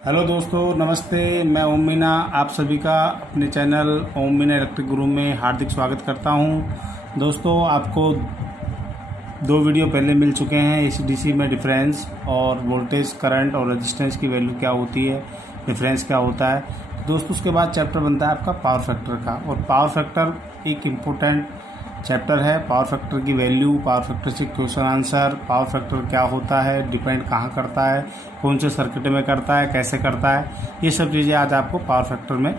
Hello दोस्तों, नमस्ते। मैं ओम मीना आप सभी का अपने चैनल ओम मीना इलेक्ट्रिक गुरु में हार्दिक स्वागत करता हूं। दोस्तों, आपको दो वीडियो पहले मिल चुके हैं एसी डीसी में डिफरेंस और वोल्टेज, करंट और रेजिस्टेंस की वैल्यू क्या होती है, डिफरेंस क्या होता है। दोस्तों, उसके बाद चैप्टर बनता है आपका पावर फैक्टर का, और पावर फैक्टर एक इम्पोर्टेंट चैप्टर है। पावर फैक्टर की वैल्यू, पावर फैक्टर से क्वेश्चन आंसर, पावर फैक्टर क्या होता है, डिपेंड कहाँ करता है, कौन से सर्किट में करता है, कैसे करता है, ये सब चीज़ें आज आपको पावर फैक्टर में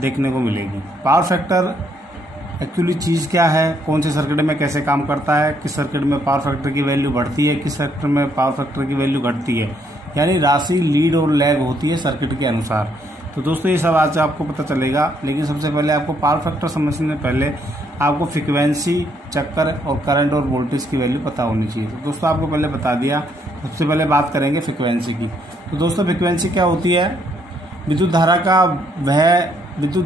देखने को मिलेगी। पावर फैक्टर एक्चुअली चीज़ क्या है, कौन से सर्किट में कैसे काम करता है, किस सर्किट में पावर फैक्टर की वैल्यू बढ़ती है, किस सर्किट में पावर फैक्टर की वैल्यू घटती है, यानी राशि लीड और लैग होती है सर्किट के अनुसार। तो दोस्तों, ये सब आज आपको पता चलेगा। लेकिन सबसे पहले आपको पावर फैक्टर समझने से पहले आपको फ्रीक्वेंसी, चक्कर और करंट और वोल्टेज की वैल्यू पता होनी चाहिए। तो दोस्तों, आपको पहले बता दिया। सबसे पहले बात करेंगे फ्रीक्वेंसी की। तो दोस्तों, फ्रीक्वेंसी क्या होती है? विद्युत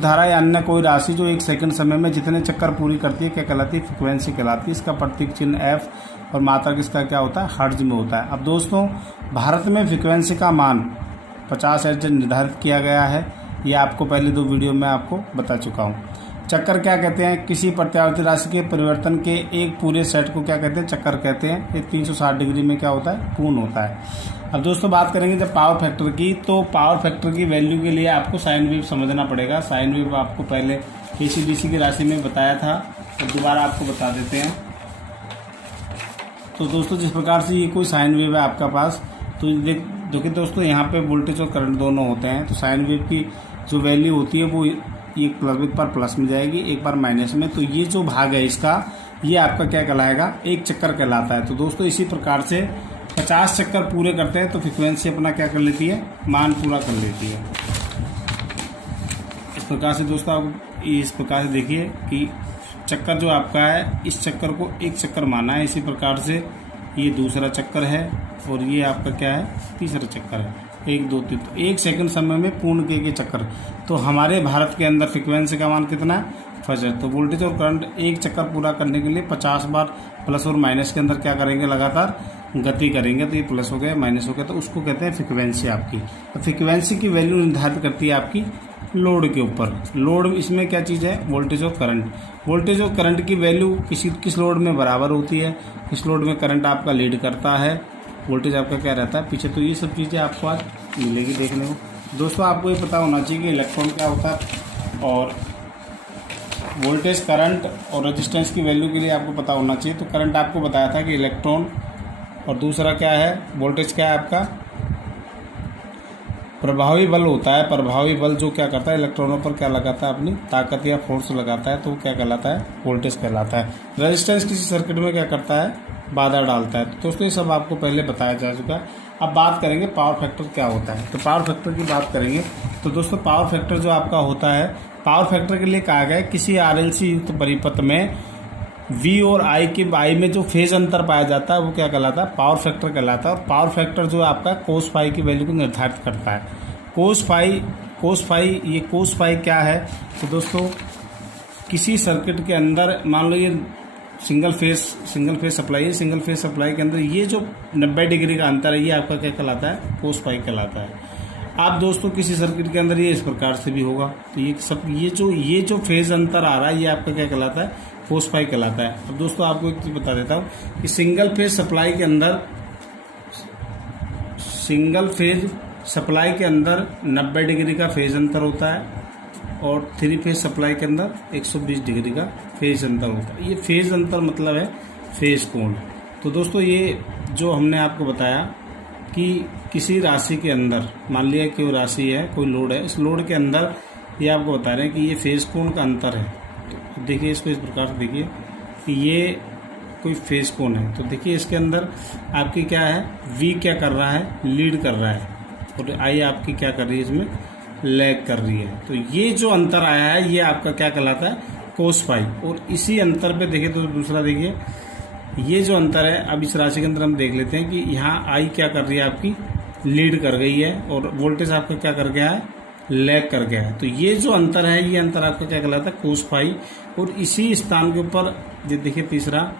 धारा या अन्य कोई राशि जो एक सेकंड समय में जितने चक्कर पूरी करती है, क्या कहलाती है? फ्रीक्वेंसी कहलाती है। इसका प्रतीक चिन्ह एफ और मात्रक इसका क्या होता है? हर्ट्ज में होता है। अब दोस्तों, भारत में फ्रीक्वेंसी का मान 50 हर्ट्ज निर्धारित किया गया है। ये आपको पहले दो वीडियो में आपको बता चुका हूँ। चक्कर क्या कहते हैं? किसी प्रत्यावर्ती राशि के परिवर्तन के एक पूरे सेट को क्या कहते हैं? चक्कर कहते हैं। ये 360 डिग्री में क्या होता है? पूर्ण होता है। अब दोस्तों, बात करेंगे जब पावर फैक्टर की, तो पावर फैक्टर की वैल्यू के लिए आपको साइन वेव समझना पड़ेगा। साइन वेव आपको पहले एसी डीसी की राशि में बताया था, तो दोबारा आपको बता देते हैं। तो दोस्तों, जिस प्रकार से ये कोई साइन वेव है आपका पास, तो देखिए दोस्तों, यहाँ पे वोल्टेज और करंट दोनों होते हैं। तो साइन वेव की जो वैल्यू होती है वो एक बार प्लस में जाएगी, एक बार माइनस में। तो ये जो भाग है इसका, ये आपका क्या कहलाएगा? एक चक्कर कहलाता है। तो दोस्तों, इसी प्रकार से 50 चक्कर पूरे करते हैं तो फ्रीक्वेंसी अपना क्या कर लेती है? मान पूरा कर लेती है। इस प्रकार से दोस्तों, आप इस प्रकार से देखिए कि चक्कर जो आपका है, इस चक्कर को एक चक्कर माना है। इसी प्रकार से ये दूसरा चक्कर है और ये आपका क्या है? तीसरा चक्कर है। 1 2 3, तो एक सेकंड समय में पूर्ण किए गए चक्कर। तो हमारे भारत के अंदर फ्रीक्वेंसी का मान कितना है? 50। तो वोल्टेज और करंट एक चक्कर पूरा करने के लिए 50 बार प्लस और माइनस के अंदर क्या करेंगे? लगातार गति करेंगे। तो ये प्लस हो गया, माइनस हो गया, तो उसको कहते हैं फ्रीक्वेंसी आपकी। तो फ्रीक्वेंसी की वैल्यू निर्धारित करती है आपकी लोड के ऊपर। लोड इसमें क्या चीज़ है? वोल्टेज और करंट। वोल्टेज और करंट की वैल्यू किस लोड में बराबर होती है, किस लोड में करंट आपका लीड करता है, वोल्टेज आपका क्या रहता है पीछे। तो ये सब चीज़ें आपको आज मिलेगी देखने को। दोस्तों, आपको ये पता होना चाहिए कि इलेक्ट्रॉन क्या होता है, और वोल्टेज, करंट और रेजिस्टेंस की वैल्यू के लिए आपको पता होना चाहिए। तो करंट आपको बताया था कि इलेक्ट्रॉन, और दूसरा क्या है? वोल्टेज क्या है आपका? प्रभावी बल होता है। प्रभावी बल जो क्या करता है? इलेक्ट्रॉनों पर क्या लगाता है? अपनी ताकत या फोर्स लगाता है, तो वो क्या कहलाता है? वोल्टेज कहलाता है। रेजिस्टेंस किसी सर्किट में क्या करता है? बाधा डालता है। तो दोस्तों, ये सब आपको पहले बताया जा चुका है। अब बात करेंगे पावर फैक्टर क्या होता है। तो पावर फैक्टर की बात करेंगे तो दोस्तों, पावर फैक्टर जो आपका होता है, पावर फैक्टर के लिए कहा गया है किसी आरएलसी युक्त परिपथ में V और I में जो फेज अंतर पाया जाता है वो क्या कहलाता है? पावर फैक्टर कहलाता है। और पावर फैक्टर जो आपका कोस फाई की वैल्यू को निर्धारित करता है। कोस फाई, ये कोस फाई क्या है? तो दोस्तों, किसी सर्किट के अंदर मान लो ये सिंगल फेज सप्लाई है। सिंगल फेज सप्लाई के अंदर ये जो 90 डिग्री का अंतर है, ये आपका क्या कहलाता है? कोस फाई कहलाता है। आप दोस्तों, किसी सर्किट के अंदर ये इस प्रकार से भी होगा। तो ये जो फेज अंतर आ रहा है, ये आपका क्या कहलाता है? कोस फाई कहलाता है। अब दोस्तों, आपको एक चीज बता देता हूँ कि सिंगल फेज सप्लाई के अंदर 90 डिग्री का फेज अंतर होता है, और 3 फेज सप्लाई के अंदर 120 डिग्री का फेज अंतर होता है। ये फेज अंतर मतलब है फेज कोण। तो दोस्तों, ये जो हमने आपको बताया कि किसी राशि के अंदर, मान लिया कि वो राशि है, कोई लोड है, इस लोड के अंदर ये आपको बता रहे हैं कि ये फेज कोण का अंतर है। तो देखिए, इसको इस प्रकार से देखिए कि ये कोई फेज कोण है। तो देखिए, इसके अंदर आपकी क्या है? V क्या कर रहा है? लीड कर रहा है, और I आपकी क्या कर रही है? इसमें लैग कर रही है। तो ये जो अंतर आया है, ये आपका क्या कहलाता है? Cos phi. और इसी अंतर पे देखिए, तो दूसरा देखिए, ये जो अंतर है, अब इस राशि के अंदर हम देख लेते हैं कि यहाँ I क्या कर रही है? आपकी लीड कर गई है, और वोल्टेज आपका क्या कर गया है? लैग कर गया है। तो ये जो अंतर है, ये अंतर आपका क्या कहलाता है? Cos phi. और इसी स्थान के ऊपर ये देखिए, तीसरा,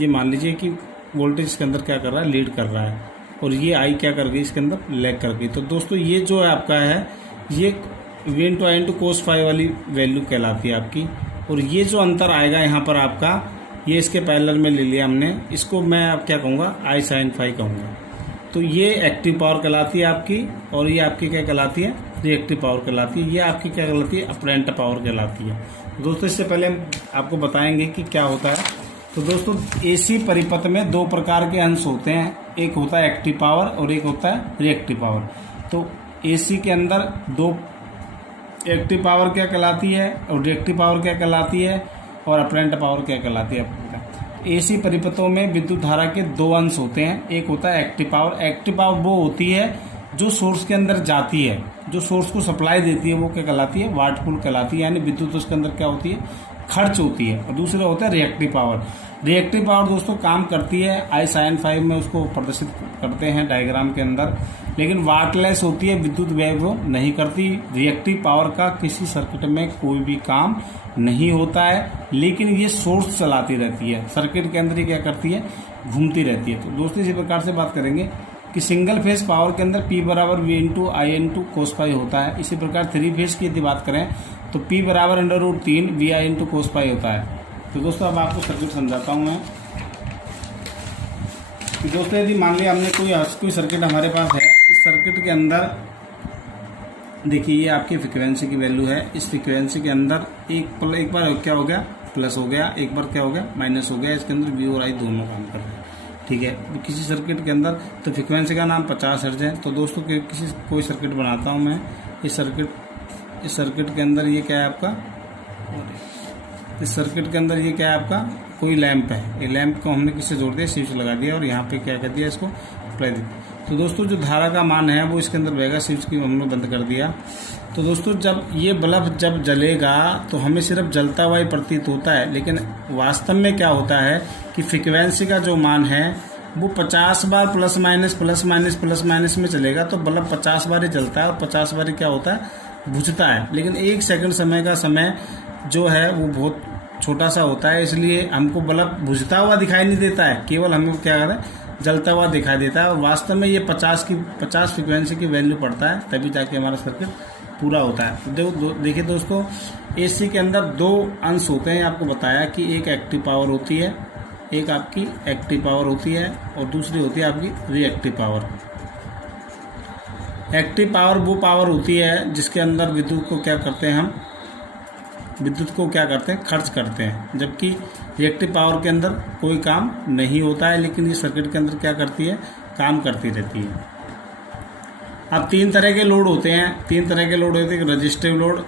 ये मान लीजिए कि वोल्टेज के अंदर क्या कर रहा है? लीड कर रहा है। और ये आई क्या कर गई, इसके अंदर लैग कर गई। तो दोस्तों ये जो है आपका है, ये v two I into cos phi वाली वैल्यू कहलाती है आपकी। और ये जो अंतर आएगा यहाँ पर आपका, ये इसके पैरेलल में ले लिया हमने, इसको मैं अब क्या कहूँगा, आई साइन फाई कहूँगा। तो ये एक्टिव पावर कहलाती है आपकी, और ये आपकी क्या कहलाती है, रिएक्टिव पावर कहलाती है। ये आपकी क्या कहलाती है, अपरेंट पावर कहलाती है। दोस्तों इससे पहले हम आपको बताएंगे कि क्या होता है। तो दोस्तों एसी परिपथ में दो प्रकार के अंश होते हैं, एक होता है एक्टिव पावर और एक होता है रिएक्टिव पावर। तो एसी के अंदर दो, एक्टिव पावर क्या कहलाती है और रिएक्टिव पावर क्या कहलाती है, और अपरेंट पावर क्या कहलाती है। एसी परिपथों में विद्युत धारा के दो अंश होते हैं, एक होता है एक्टिव पावर। एक्टिव पावर वो होती है जो सोर्स के अंदर जाती है, जो सोर्स को सप्लाई देती है, वो क्या कहलाती है, वाटपुल कहलाती है, यानी विद्युत उसके अंदर क्या होती है, खर्च होती है। और दूसरा होता है रिएक्टिव पावर। रिएक्टिव पावर दोस्तों काम करती है, आई साइन फाइव में उसको प्रदर्शित करते हैं डायग्राम के अंदर, लेकिन वाटलेस होती है, विद्युत व्यय वो नहीं करती। रिएक्टिव पावर का किसी सर्किट में कोई भी काम नहीं होता है, लेकिन ये सोर्स चलाती रहती है, सर्किट के अंदर ही क्या करती है, घूमती रहती है। तो दोस्तों इसी प्रकार से बात करेंगे कि सिंगल फेज पावर के अंदर P बराबर V इंटू आई इंटू कोस पाई होता है। इसी प्रकार थ्री फेज की यदि बात करें तो P बराबर √3 VI इंटू कोस पाई होता है। तो दोस्तों अब आपको सर्किट समझाता हूँ मैं। दोस्तों यदि मान लिया हमने कोई सर्किट हमारे पास है, इस सर्किट के अंदर देखिए ये आपकी फ्रिक्वेंसी की वैल्यू है। इस फ्रिक्वेंसी के अंदर एक बार क्या हो गया, प्लस हो गया, एक बार क्या हो गया, माइनस हो गया। इसके अंदर V और I दोनों काम कर रहे हैं, ठीक है। किसी सर्किट के अंदर तो फ्रिक्वेंसी का नाम 50 हर्ट्ज है। तो दोस्तों कोई सर्किट बनाता हूँ मैं। इस सर्किट के अंदर ये क्या है आपका, इस सर्किट के अंदर ये क्या है आपका, कोई लैंप है। ये लैंप को हमने किससे जोड़ दिया, स्विच लगा दिया, और यहाँ पे क्या कर दिया, इसको अप्लाई दिया। तो दोस्तों जो धारा का मान है वो इसके अंदर बहेगा, स्विच की हमने बंद कर दिया। तो दोस्तों जब ये बल्ब जब जलेगा तो हमें सिर्फ जलता हुआ ही प्रतीत होता है, लेकिन वास्तव में क्या होता है कि फ्रिक्वेंसी का जो मान है वो 50 बार प्लस माइनस में चलेगा, तो बल्ब 50 बार ही जलता है और 50 बार ही क्या होता है, बुझता है। लेकिन 1 सेकंड समय का समय जो है वो बहुत छोटा सा होता है, इसलिए हमको बल्ब बुझता हुआ दिखाई नहीं देता है, केवल हमें क्या कहता है, जलता हुआ दिखाई देता है। और वास्तव में ये 50 फ्रिक्वेंसी की वैल्यू पड़ता है, तभी जाके हमारा सर्किट पूरा होता है। तो देखिए दोस्तों एसी के अंदर दो अंश होते हैं, आपको बताया कि एक एक्टिव पावर होती है, एक आपकी एक्टिव पावर होती है, और दूसरी होती है आपकी रिएक्टिव पावर। एक्टिव पावर वो पावर होती है जिसके अंदर विद्युत को क्या करते हैं, हम विद्युत को क्या करते हैं, खर्च करते हैं, जबकि रिएक्टिव पावर के अंदर कोई काम नहीं होता है, लेकिन ये सर्किट के अंदर क्या करती है, काम करती रहती है। अब तीन तरह के लोड होते हैं, एक रजिस्टिव लोड,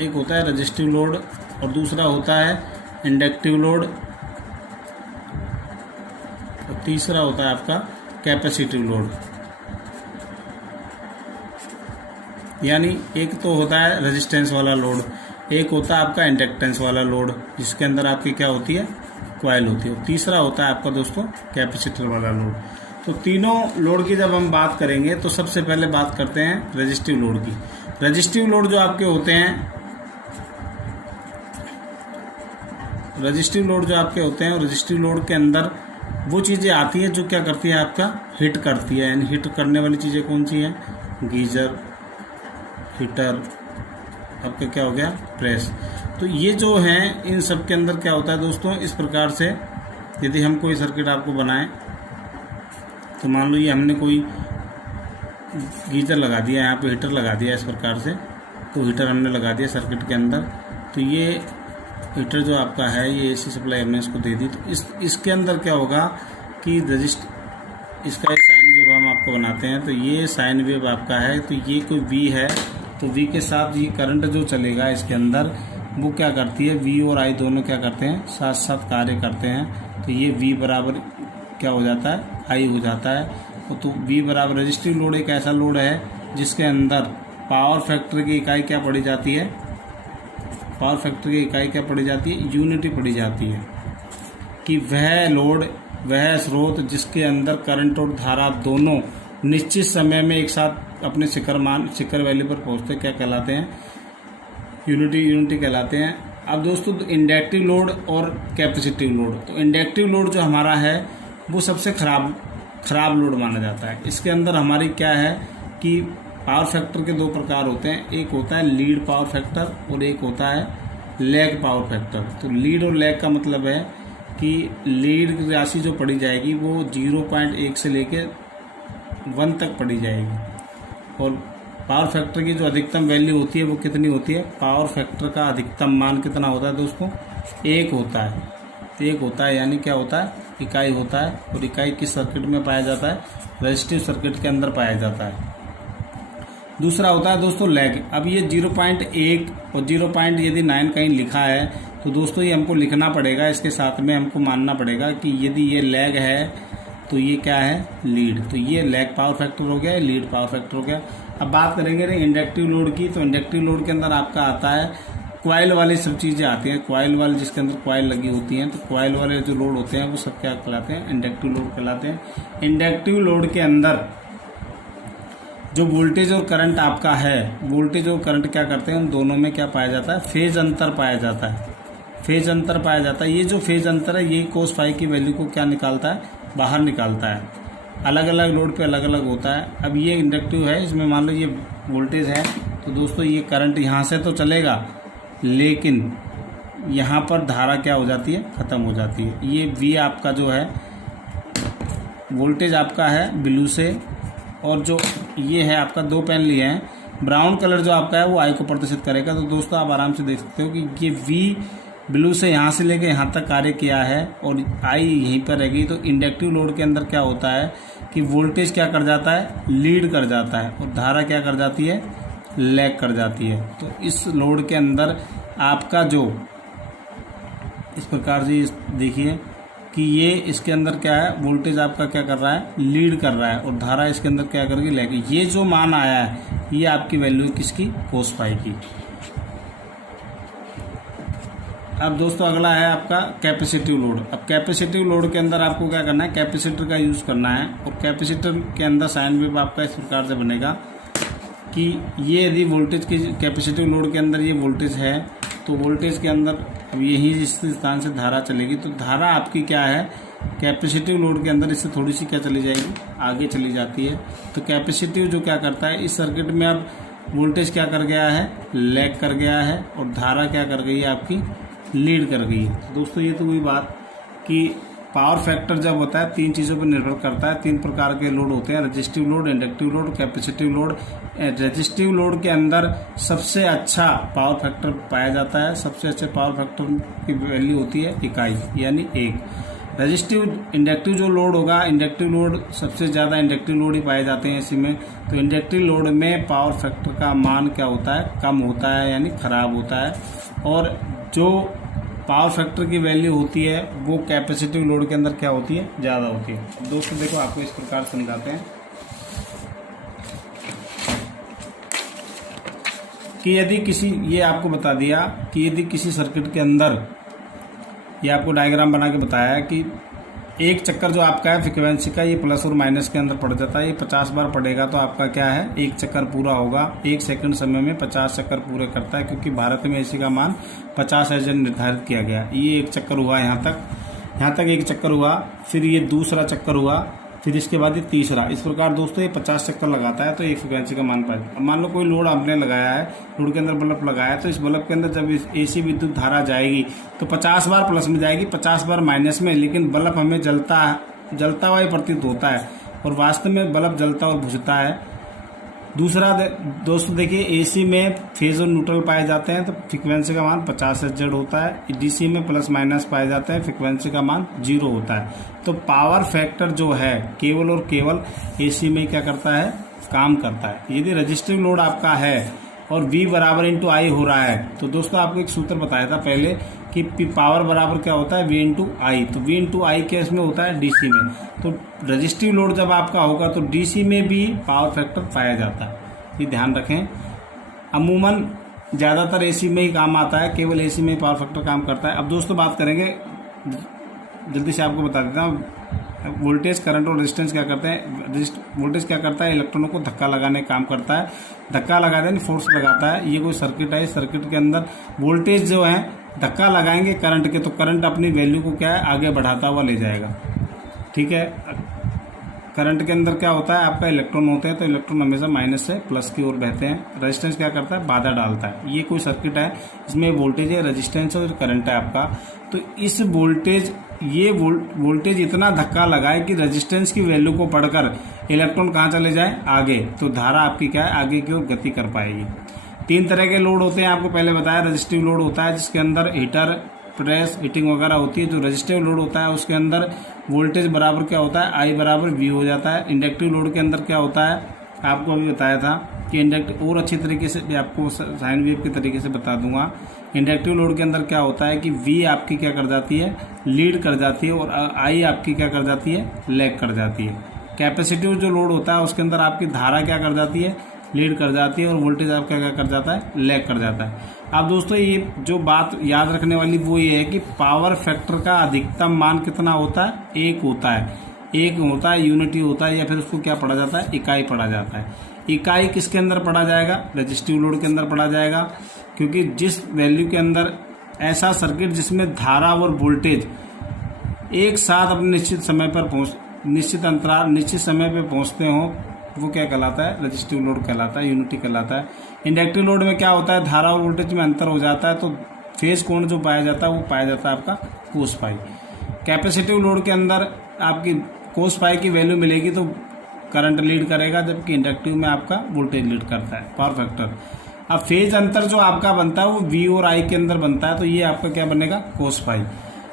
एक होता है रजिस्टिव लोड, और दूसरा होता है इंडक्टिव लोड, और तीसरा होता है आपका कैपेसिटिव लोड। यानी एक तो होता है रेजिस्टेंस वाला लोड, एक होता है आपका इंडक्टेंस वाला लोड, जिसके अंदर आपकी क्या होती है, कॉइल होती है, और तीसरा होता है आपका दोस्तों कैपेसिटर वाला लोड। तो तीनों लोड की जब हम बात करेंगे तो सबसे पहले बात करते हैं रेजिस्टिव लोड की। रेजिस्टिव लोड जो आपके होते हैं, रेजिस्टिव लोड के अंदर वो चीज़ें आती हैं जो क्या करती है, आपका हिट करती है। यानी हिट करने वाली चीज़ें कौन सी हैं, गीजर, हीटर, आपका क्या हो गया, प्रेस। तो ये जो हैं, इन सब के अंदर क्या होता है दोस्तों, इस प्रकार से यदि हम कोई सर्किट आपको बनाएं, तो मान लो ये हमने कोई गीजर लगा दिया, यहाँ पे हीटर लगा दिया, इस प्रकार से। तो हीटर हमने लगा दिया सर्किट के अंदर, तो ये हीटर जो आपका है, ये एसी सप्लाई हमने इसको दे दी। तो इसके अंदर क्या होगा कि इसका एक साइन वेव हम आपको बनाते हैं। तो ये साइन वेव आपका है, तो ये कोई वी है, तो वी के साथ ये करंट जो चलेगा इसके अंदर, वो क्या करती है, वी और आई दोनों क्या करते हैं, साथ साथ कार्य करते हैं। तो ये वी बराबर क्या हो जाता है, आई हो जाता है। तो वी बराबर रजिस्टिव लोड एक ऐसा लोड है जिसके अंदर पावर फैक्टर की इकाई क्या पड़ी जाती है, पावर फैक्टर की इकाई क्या पड़ी जाती है, यूनिटी पड़ी जाती है। कि वह लोड, वह स्रोत जिसके अंदर करंट और धारा दोनों निश्चित समय में एक साथ अपने शिखर वैल्यू पर पहुंचते क्या कहलाते हैं, यूनिटी कहलाते हैं। अब दोस्तों इंडक्टिव लोड और कैपेसिटिव लोड, तो इंडक्टिव लोड जो हमारा है वो सबसे खराब लोड माना जाता है। इसके अंदर हमारी क्या है कि पावर फैक्टर के दो प्रकार होते हैं, एक होता है लीड पावर फैक्टर और एक होता है लैग पावर फैक्टर। तो लीड और लैग का मतलब है कि लीड की राशि जो पढ़ी जाएगी वो 0.1 से लेके 1 तक पढ़ी जाएगी, और पावर फैक्टर की जो अधिकतम वैल्यू होती है वो कितनी होती है। पावर फैक्टर का अधिकतम मान कितना होता है दोस्तों, 1 होता है। 1 होता है यानी क्या होता है, इकाई होता है, और इकाई किस सर्किट में पाया जाता है, रेजिस्टिव सर्किट के अंदर पाया जाता है। दूसरा होता है दोस्तों लैग। अब ये 0.1 और 0.9 कहीं लिखा है तो दोस्तों ये हमको लिखना पड़ेगा, इसके साथ में हमको मानना पड़ेगा कि यदि ये लैग है तो ये क्या है, लीड। तो ये लैग पावर फैक्टर हो गया, लीड पावर फैक्टर हो गया। अब बात करेंगे इंडक्टिव लोड की। तो इंडक्टिव लोड के अंदर आपका आता है कॉइल वाली सब चीज़ें आती हैं, कॉइल वाले जिसके अंदर कॉइल लगी होती हैं। तो कॉइल वाले जो लोड होते हैं वो सब क्या कहलाते हैं, इंडक्टिव लोड कहलाते हैं। इंडक्टिव लोड के अंदर जो वोल्टेज और करंट आपका है, वोल्टेज और करंट क्या करते हैं, उन दोनों में क्या पाया जाता है, फेज अंतर पाया जाता है। फेज अंतर पाया जाता है। ये जो फेज अंतर है ये cos फाई की वैल्यू को क्या निकालता है, बाहर निकालता है। अलग अलग लोड पे अलग अलग होता है। अब ये इंडक्टिव है, इसमें मान लो ये वोल्टेज है, तो दोस्तों ये करंट यहाँ से तो चलेगा, लेकिन यहाँ पर धारा क्या हो जाती है, ख़त्म हो जाती है। ये V आपका जो है वोल्टेज आपका है ब्लू से, और जो ये है आपका 2 पेन लिए हैं, ब्राउन कलर जो आपका है वो I को प्रदर्शित करेगा। तो दोस्तों आप आराम से देख सकते हो कि ये V ब्लू से यहाँ से लेके यहाँ तक कार्य किया है और I यहीं पर रहेगी। तो इंडक्टिव लोड के अंदर क्या होता है कि वोल्टेज क्या कर जाता है, लीड कर जाता है, और धारा क्या कर जाती है, लैग कर जाती है। तो इस लोड के अंदर आपका जो इस प्रकार से देखिए कि ये इसके अंदर क्या है, वोल्टेज आपका क्या कर रहा है, लीड कर रहा है, और धारा इसके अंदर क्या करेगी, लैग। ये जो मान आया है ये आपकी वैल्यू किसकी, cos फाई की। अब दोस्तों अगला है आपका कैपेसिटिव लोड। अब कैपेसिटिव लोड के अंदर आपको क्या करना है, कैपेसिटर का यूज़ करना है, और कैपेसिटर के अंदर साइन वेव आपका इस प्रकार से बनेगा कि ये यदि वोल्टेज की कैपेसिटिव लोड के अंदर ये वोल्टेज है, तो वोल्टेज के अंदर अब यही इस स्थान से धारा चलेगी। तो धारा आपकी क्या है, कैपेसिटिव लोड के अंदर इससे थोड़ी सी क्या चली जाएगी, आगे चली जाती है। तो कैपेसिटिव जो क्या करता है, इस सर्किट में अब वोल्टेज क्या कर गया है, लैग कर गया है, और धारा क्या कर गई है, आपकी लीड कर गई है। तो दोस्तों ये तो हुई बात कि पावर फैक्टर जब होता है 3 चीज़ों पर निर्भर करता है। 3 प्रकार के लोड होते हैं, resistive load, inductive load, capacitive load. Resistive load के अंदर सबसे अच्छा पावर फैक्टर पाया जाता है, सबसे अच्छे पावर फैक्टर की वैल्यू होती है इकाई यानी 1। रजिस्टिव इंडक्टिव जो लोड होगा, इंडक्टिव लोड सबसे ज़्यादा इंडक्टिव लोड ही पाए जाते हैं इसी में। तो इंडक्टिव लोड में पावर फैक्टर का मान क्या होता है, कम होता है यानी खराब होता है, और जो पावर फैक्टर की वैल्यू होती है वो कैपेसिटिव लोड के अंदर क्या होती है, ज़्यादा होती है। दोस्तों देखो आपको इस प्रकार समझाते हैं कि यदि किसी, ये आपको बता दिया कि यदि किसी सर्किट के अंदर, ये आपको डायग्राम बना के बताया कि एक चक्कर जो आपका है फ्रिक्वेंसी का, ये प्लस और माइनस के अंदर पड़ जाता है। ये 50 बार पड़ेगा तो आपका क्या है, एक चक्कर पूरा होगा। 1 सेकंड समय में 50 चक्कर पूरे करता है, क्योंकि भारत में इसी का मान 50 एजन निर्धारित किया गया। ये एक चक्कर हुआ, यहाँ तक एक चक्कर हुआ, फिर ये दूसरा चक्कर हुआ, फिर इसके बाद ये तीसरा। इस प्रकार दोस्तों ये 50 चक्कर लगाता है तो एक फ्रिक्वेंसी का मान पाए। अब मान लो कोई लोड आपने लगाया है, लोड के अंदर बल्ब लगाया है, तो इस बल्ब के अंदर जब AC विद्युत धारा जाएगी तो 50 बार प्लस में जाएगी, 50 बार माइनस में, लेकिन बल्ब हमें जलता हुआ ही प्रतीत होता है, और वास्तव में बल्ब जलता और बुझता है। दूसरा दोस्तों देखिए, AC में फेज और न्यूट्रल पाए जाते हैं तो फ्रिक्वेंसी का मान 50 Hz होता है। DC में प्लस माइनस पाए जाते हैं, फ्रिक्वेंसी का मान 0 होता है। तो पावर फैक्टर जो है केवल और केवल AC में क्या करता है, काम करता है। यदि रजिस्टिव लोड आपका है और V बराबर इंटू I हो रहा है, तो दोस्तों आपको एक सूत्र बताया था पहले कि पावर बराबर क्या होता है, V इंटू आई। तो V इंटू आई केस में होता है DC में। तो रजिस्टिव लोड जब आपका होगा तो DC में भी पावर फैक्टर पाया जाता है, ये ध्यान रखें। अमूमन ज़्यादातर AC में ही काम आता है, केवल AC में ही पावर फैक्टर काम करता है। अब दोस्तों बात करेंगे, जल्दी से आपको बता देता हूँ, वोल्टेज, करंट और रेजिस्टेंस क्या करते हैं। वोल्टेज क्या करता है, इलेक्ट्रॉनों को धक्का लगाने का काम करता है, धक्का लगाते हैं, फोर्स लगाता है। ये कोई सर्किट है, इस सर्किट के अंदर वोल्टेज जो है धक्का लगाएंगे करंट के, तो करंट अपनी वैल्यू को क्या है, आगे बढ़ाता हुआ ले जाएगा। ठीक है। करंट के अंदर क्या होता है, आपका इलेक्ट्रॉन होते हैं, तो इलेक्ट्रॉन हमेशा माइनस से प्लस की ओर बहते हैं। रेजिस्टेंस क्या करता है, बाधा डालता है। ये कोई सर्किट है, इसमें वोल्टेज है, रेजिस्टेंस और करंट है आपका। तो इस वोल्टेज, ये वोल्टेज इतना धक्का लगाए कि रेजिस्टेंस की वैल्यू को पढ़कर इलेक्ट्रॉन कहाँ चले जाए, आगे, तो धारा आपकी क्या है, आगे की ओर गति कर पाएगी। 3 तरह के लोड होते हैं, आपको पहले बताया। रजिस्टिव लोड होता है जिसके अंदर हीटर, प्रेस, हीटिंग वगैरह होती है। जो रजिस्टिव लोड होता है उसके अंदर वोल्टेज बराबर क्या होता है, आई बराबर वी हो जाता है। इंडक्टिव लोड के अंदर क्या होता है, आपको अभी बताया था कि इंडक्टिव, और अच्छी तरीके से भी आपको साइन वेव के तरीके से बता दूंगा। इंडक्टिव लोड के अंदर क्या होता है कि वी आपकी क्या कर जाती है, लीड कर जाती है, और आई आपकी क्या कर जाती है, लैग कर जाती है। कैपेसिटिव जो लोड होता है उसके अंदर आपकी धारा क्या कर जाती है, लीड कर जाती है, और वोल्टेज आपका क्या कर जाता है, लैग कर जाता है। अब दोस्तों ये जो बात याद रखने वाली वो ये है कि पावर फैक्टर का अधिकतम मान कितना होता है, 1 होता है। 1 होता है, यूनिटी होता है, या फिर उसको क्या पढ़ा जाता है, इकाई पढ़ा जाता है। इकाई किसके अंदर पढ़ा जाएगा, रजिस्टिव लोड के अंदर पढ़ा जाएगा। क्योंकि जिस वैल्यू के अंदर ऐसा सर्किट जिसमें धारा और वोल्टेज एक साथ अपने निश्चित समय पर निश्चित अंतराल, निश्चित समय पे पहुंचते हो, वो क्या कहलाता है, रजिस्टिव लोड कहलाता है, यूनिटी कहलाता है। इंडक्टिव लोड में क्या होता है, धारा और वोल्टेज में अंतर हो जाता है, तो फेज कोण जो पाया जाता है वो पाया जाता है आपका कोस पाई। कैपेसिटिव लोड के अंदर आपकी कोस पाई की वैल्यू मिलेगी तो करंट लीड करेगा, जबकि इंडक्टिव में आपका वोल्टेज लीड करता है, पावर फैक्टर। अब फेज अंतर जो आपका बनता है वो वी और आई के अंदर बनता है, तो ये आपका क्या बनेगा, कोस पाई।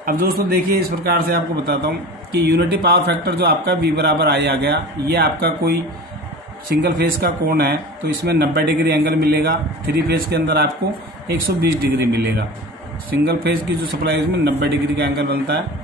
अब दोस्तों देखिए, इस प्रकार से आपको बताता हूँ कि यूनिटी पावर फैक्टर जो आपका वी बराबर आई आ गया, ये आपका कोई सिंगल फेज का कोण है, तो इसमें 90 डिग्री एंगल मिलेगा। 3 फेज के अंदर आपको 120 डिग्री मिलेगा। सिंगल फेज की जो सप्लाई है उसमें 90 डिग्री का एंगल बनता है।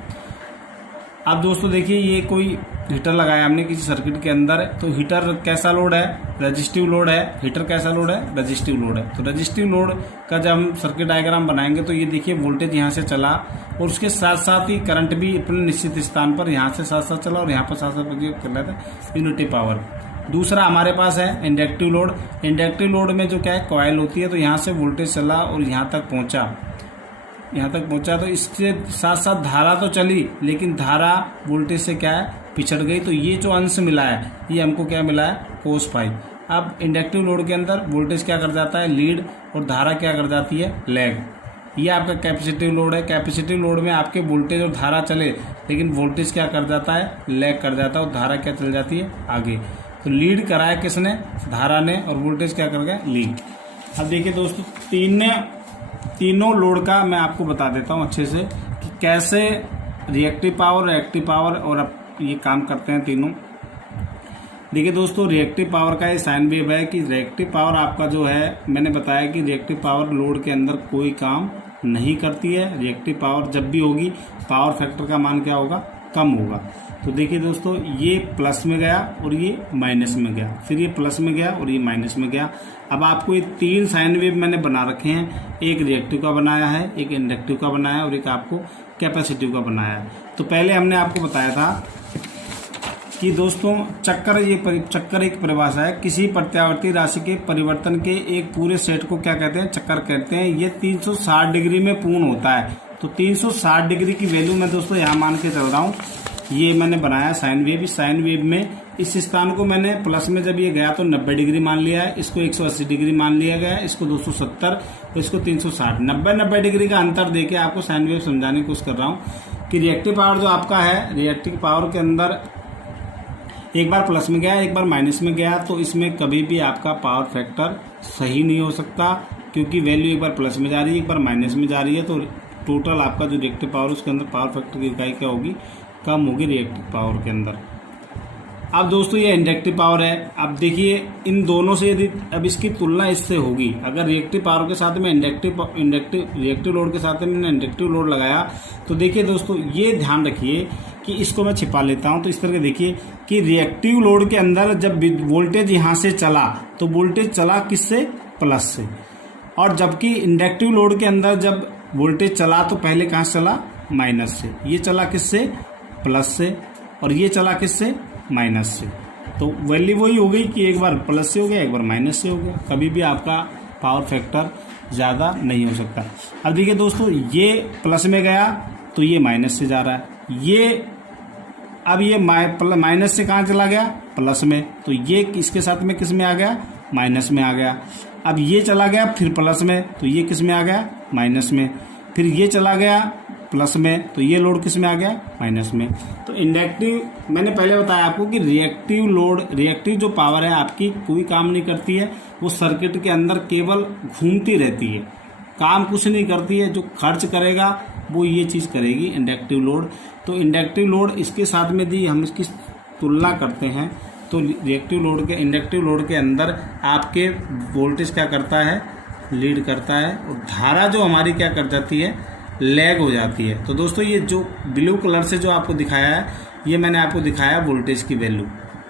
अब दोस्तों देखिए, ये कोई हीटर लगाया हमने किसी सर्किट के अंदर, तो हीटर कैसा लोड है, रजिस्टिव लोड है। हीटर कैसा लोड है, रजिस्टिव लोड है। तो रजिस्टिव लोड का जब हम सर्किट डायग्राम बनाएंगे तो ये देखिए वोल्टेज यहाँ से चला, और उसके साथ साथ ही करंट भी अपने निश्चित स्थान पर यहाँ से साथ साथ चला, और यहाँ पर साथ साथ कर रहा था यूनिटी पावर। दूसरा हमारे पास है इंडक्टिव लोड। इंडक्टिव लोड में जो क्या है, कॉइल होती है, तो यहाँ से वोल्टेज चला और यहाँ तक पहुंचा, तो इसके साथ साथ धारा तो चली, लेकिन धारा वोल्टेज से क्या है, पिछड़ गई। तो ये जो अंश मिला है, ये हमको क्या मिला है, कोस पाई। अब इंडक्टिव लोड के अंदर वोल्टेज क्या कर जाता है, लीड, और धारा क्या कर जाती है, लैग। ये आपका कैपेसिटिव लोड है। कैपेसिटिव लोड में आपके वोल्टेज और धारा चले, लेकिन वोल्टेज क्या कर जाता है, लैग कर जाता है, और धारा क्या चल जाती है, आगे। तो लीड कराया किसने, धारा ने, और वोल्टेज क्या कर गया, लीड। अब देखिए दोस्तों, तीनों लोड का मैं आपको बता देता हूं अच्छे से कि कैसे रिएक्टिव पावर, रिएक्टिव पावर और अब ये काम करते हैं तीनों। देखिए दोस्तों, रिएक्टिव पावर का ये साइन वेव है कि रिएक्टिव पावर आपका जो है, मैंने बताया कि रिएक्टिव पावर लोड के अंदर कोई काम नहीं करती है। रिएक्टिव पावर जब भी होगी, पावर फैक्टर का मान क्या होगा, कम होगा। तो देखिए दोस्तों, ये प्लस में गया और ये माइनस में गया, फिर ये प्लस में गया और ये माइनस में गया। अब आपको ये 3 साइन वेव मैंने बना रखे हैं, एक रिएक्टिव का बनाया है, एक इंडक्टिव का बनाया है, और एक आपको कैपेसिटिव का बनाया है। तो पहले हमने आपको बताया था कि दोस्तों चक्कर एक परिभाषा है, किसी प्रत्यावर्ती राशि के परिवर्तन के एक पूरे सेट को क्या कहते हैं, चक्कर कहते हैं। ये 360 डिग्री में पूर्ण होता है। तो 360 डिग्री की वैल्यू मैं दोस्तों यहाँ मान के चल रहा हूँ। ये मैंने बनाया साइन वेव। इस साइन वेव में इस स्थान को मैंने प्लस में जब ये गया तो 90 डिग्री मान लिया है, इसको 180 डिग्री मान लिया गया है, इसको 270 और इसको 360। 90 डिग्री का अंतर देके आपको साइन वेव समझाने की कोशिश कर रहा हूँ कि रिएक्टिव पावर जो आपका है, रिएक्टिव पावर के अंदर एक बार प्लस में गया, एक बार माइनस में गया, तो इसमें कभी भी आपका पावर फैक्टर सही नहीं हो सकता, क्योंकि वैल्यू एक बार प्लस में जा रही है, एक बार माइनस में जा रही है। तो टोटल आपका जो रिएक्टिव पावर उसके अंदर पावर फैक्टर की इकाई क्या होगी, कम होगी रिएक्टिव पावर के अंदर। अब दोस्तों ये इंडक्टिव पावर है। अब देखिए इन दोनों से यदि अब इसकी तुलना इससे होगी, अगर रिएक्टिव पावर के साथ में रिएक्टिव लोड के साथ में मैंने इंडक्टिव लोड लगाया, तो देखिए दोस्तों ये ध्यान रखिए कि इसको मैं छिपा लेता हूं। तो इस तरह के देखिए कि रिएक्टिव लोड के अंदर जब वोल्टेज यहां से चला तो वोल्टेज चला किससे, प्लस से, और जबकि इंडक्टिव लोड के अंदर जब वोल्टेज चला तो पहले कहां से चला, माइनस से। ये चला किससे, प्लस से, और ये चला किससे, माइनस से। तो वैल्यू वही हो गई कि एक बार प्लस से हो गया, एक बार माइनस से हो गया। कभी भी आपका पावर फैक्टर ज़्यादा नहीं हो सकता। अब देखिए दोस्तों, ये प्लस में गया तो ये माइनस से जा रहा है, ये अब ये माइनस से कहाँ चला गया, प्लस में, तो ये इसके साथ में किस में आ गया, माइनस में आ गया। अब ये चला गया फिर प्लस में, तो ये किस में आ गया, माइनस में। फिर ये चला गया प्लस में, तो ये लोड किस में आ गया, माइनस में। तो इंडक्टिव, मैंने पहले बताया आपको कि रिएक्टिव लोड, रिएक्टिव जो पावर है आपकी कोई काम नहीं करती है, वो सर्किट के अंदर केवल घूमती रहती है, काम कुछ नहीं करती है। जो खर्च करेगा वो ये चीज़ करेगी, इंडक्टिव लोड। तो इंडक्टिव लोड इसके साथ में दी, हम इसकी तुलना करते हैं तो रिएक्टिव लोड के, इंडक्टिव लोड के अंदर आपके वोल्टेज क्या करता है, लीड करता है, और धारा जो हमारी क्या कर जाती है, लैग हो जाती है। तो दोस्तों ये जो ब्लू कलर से जो आपको दिखाया है, ये मैंने आपको दिखाया वोल्टेज की वैल्यू,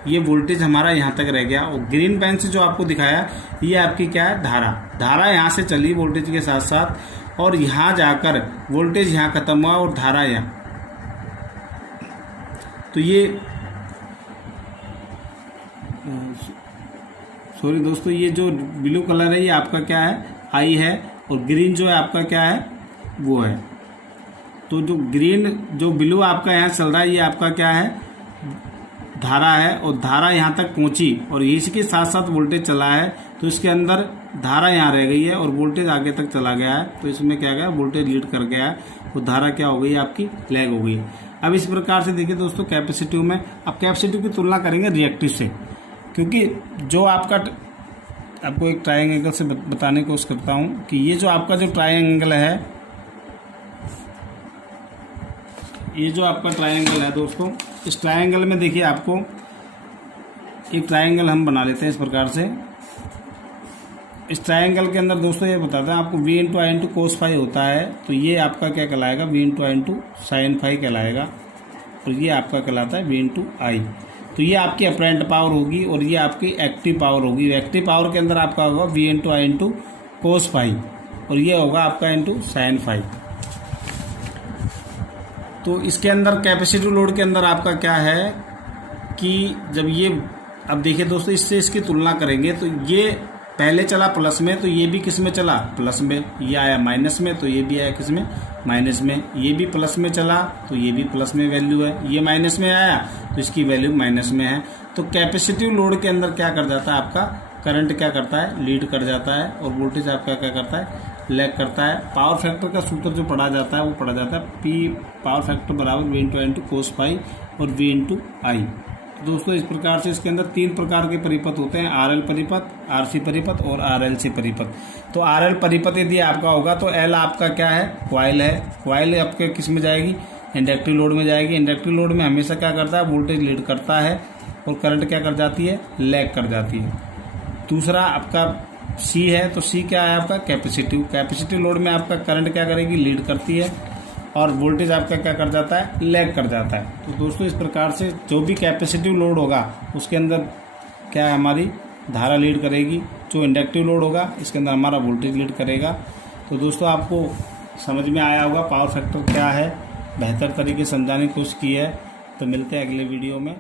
ये वोल्टेज हमारा यहाँ तक रह गया। और ग्रीन पेन से जो आपको दिखाया, ये आपकी क्या है, धारा। धारा यहाँ से चली वोल्टेज के साथ साथ, और यहाँ जाकर वोल्टेज यहाँ खत्म हुआ और धारा यहाँ। तो ये सॉरी दोस्तों, ये जो ब्लू कलर है ये आपका क्या है, आई है, और ग्रीन जो है आपका क्या है, वो है। तो जो ग्रीन, जो ब्लू आपका यहाँ चल रहा है, ये आपका क्या है, धारा है, और धारा यहाँ तक पहुँची और इसके साथ साथ वोल्टेज चला है, तो इसके अंदर धारा यहाँ रह गई है और वोल्टेज आगे तक चला गया है। तो इसमें क्या गया, वोल्टेज लीड कर गया है, वो धारा क्या हो गई, आपकी लैग हो गई। अब इस प्रकार से देखिए दोस्तों कैपेसिटिव में, अब कैपेसिटिव की तुलना करेंगे रिएक्टिव से, क्योंकि जो आपका, आपको एक ट्रायंगल से बताने की कोशिश करता हूँ कि ये जो आपका जो ट्रायंगल है, ये जो आपका ट्रायंगल है दोस्तों, इस ट्रायंगल में देखिए आपको एक ट्रायंगल हम बना लेते हैं इस प्रकार से। इस ट्रायंगल के अंदर दोस्तों ये बताते हैं आपको V इंटू आई इंटू कोस फाई होता है, तो ये आपका क्या कहलाएगा, V इंटू आई इंटू साइन फाई कहलाएगा, और ये आपका कहलाता है V इंटू आई। तो ये आपकी अपरेंट पावर होगी और ये आपकी एक्टिव पावर होगी। एक्टिव पावर के अंदर आपका होगा V इंटू आई इंटू कोस फाई, और ये होगा आपका इंटू साइन फाई। तो इसके अंदर कैपेसिटिव लोड के अंदर आपका क्या है कि जब ये, अब देखिए दोस्तों इससे इसकी तुलना करेंगे, तो ये पहले चला प्लस में, तो ये भी किस में चला, प्लस में। ये आया माइनस में, तो ये भी आया किस में, माइनस में। ये भी प्लस में चला, तो ये भी प्लस में वैल्यू है। ये माइनस में आया, तो इसकी वैल्यू माइनस में है। तो कैपेसिटिव लोड के अंदर क्या कर जाता है, आपका करंट क्या करता है, लीड कर जाता है, और वोल्टेज आपका क्या करता है, लैग करता है। पावर फैक्टर का सूत्र जो पढ़ा जाता है वो पढ़ा जाता है P पावर फैक्टर बराबर V इंटू आई इंटू कोस फाई और V इंटू आई। दोस्तों इस प्रकार से इसके अंदर 3 प्रकार के परिपथ होते हैं, RL परिपथ, RC परिपथ और RLC परिपथ। तो RL परिपथ यदि आपका होगा तो L आपका क्या है, कॉइल है। कॉइल आपके किस में जाएगी, इंडक्टिव लोड में जाएगी। इंडक्टिव लोड में हमेशा क्या करता है, वोल्टेज लीड करता है और करंट क्या कर जाती है, लैग कर जाती है। दूसरा आपका C है, तो C क्या है आपका, कैपेसिटिव। कैपेसिटिव लोड में आपका करंट क्या करेगी, लीड करती है, और वोल्टेज आपका क्या कर जाता है, लैग कर जाता है। तो दोस्तों इस प्रकार से जो भी कैपेसिटिव लोड होगा उसके अंदर क्या है, हमारी धारा लीड करेगी। जो इंडक्टिव लोड होगा इसके अंदर हमारा वोल्टेज लीड करेगा। तो दोस्तों आपको समझ में आया होगा पावर फैक्टर क्या है, बेहतर तरीके से समझाने की कोशिश की है। तो मिलते हैं अगले वीडियो में।